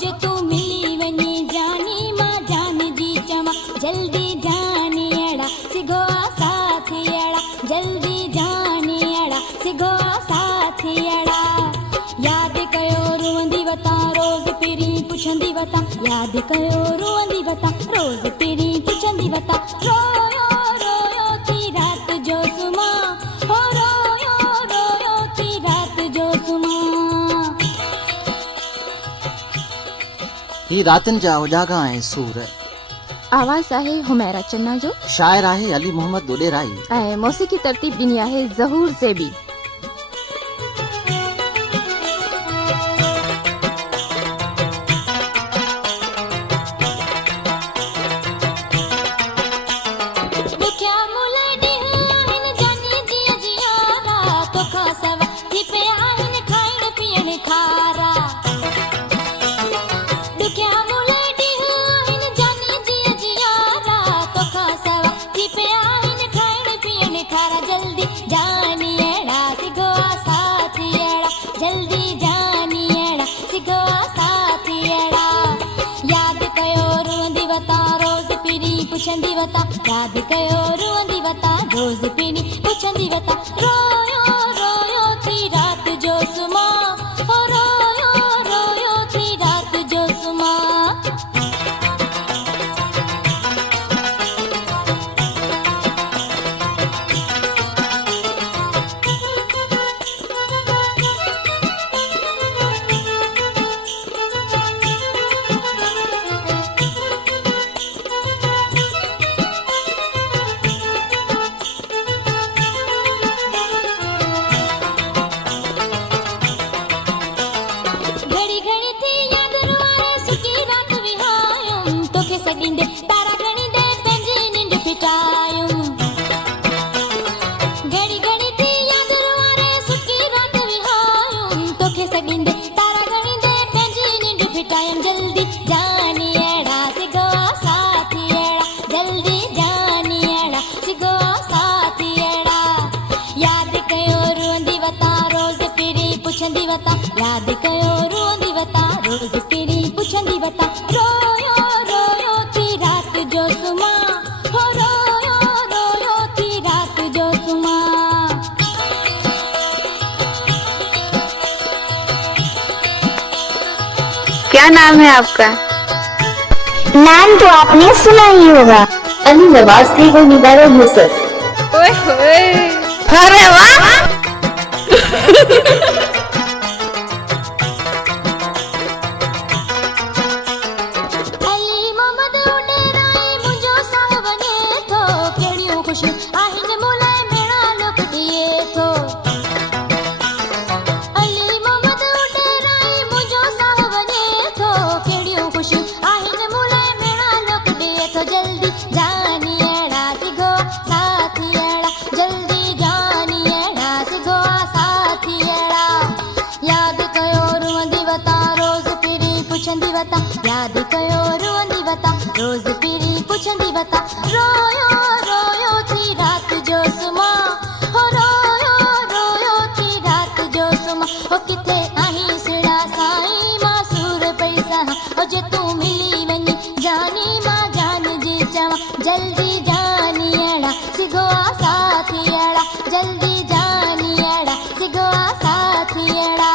जो तू मिली वनी जानी मां जान जी चवा जल्दी जानी अड़ा सिगो साथी अड़ा जल्दी जानी अड़ा सिगो साथी अड़ा याद कयो रुंदी वता रोज पिरी पुछंदी वता याद कयो रुंदी वता रोज पिरी पुछंदी वता रोयो रोयो थी रात जो सुमा हो रोयो रोयो थी रात जो सुमा। ही रातन जा उजागा ऐं सूर। आवाज़ आहे हुमैरा चन्ना जो, शायर आहे अली मोहम्मद दुलेराई ऐं मौसीकी तरतीब ॾिनी आहे ज़हूर ज़ेबी। पुछंदी वता याद कयो रुंदी वता रोज पिनी पुछंदी वता रोयो रोयो थी रात जो सुमा हो रोयो रोयो थी रात जो सुमा। याद कयो रुंदी वता रोज पिरी पुछंदी वता रोयो रोयो थी रात जो सुमा हो रोयो रोयो थी रात जो सुमा। क्या नाम है आपका? नाम तो आपने सुना ही होगा, अली नवाज थे वो निगारो यूसुफ। ओए होए, अरे वाह। याद कयो रुंदी वता रोज पिरी पुछंदी वता रोयो रोयो थी रात जो सुमा हो रोयो रोयो थी रात जो सुमा। हो किथे आही सुड़ा साईं मासूर पैसा हो जो तू मिली वनी जानी मां जान जी चवा जल्दी जानी अड़ा सिगो साथी अड़ा जल्दी जानी अड़ा सिगो साथी अड़ा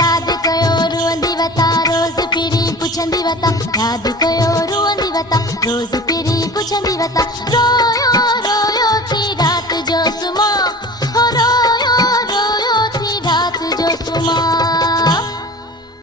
याद कयो रुंदी वता रोज पिरी पुछंदी वता याद कयो रुंदी वता रोज पिरी पुछंदी वता रोयो रोयो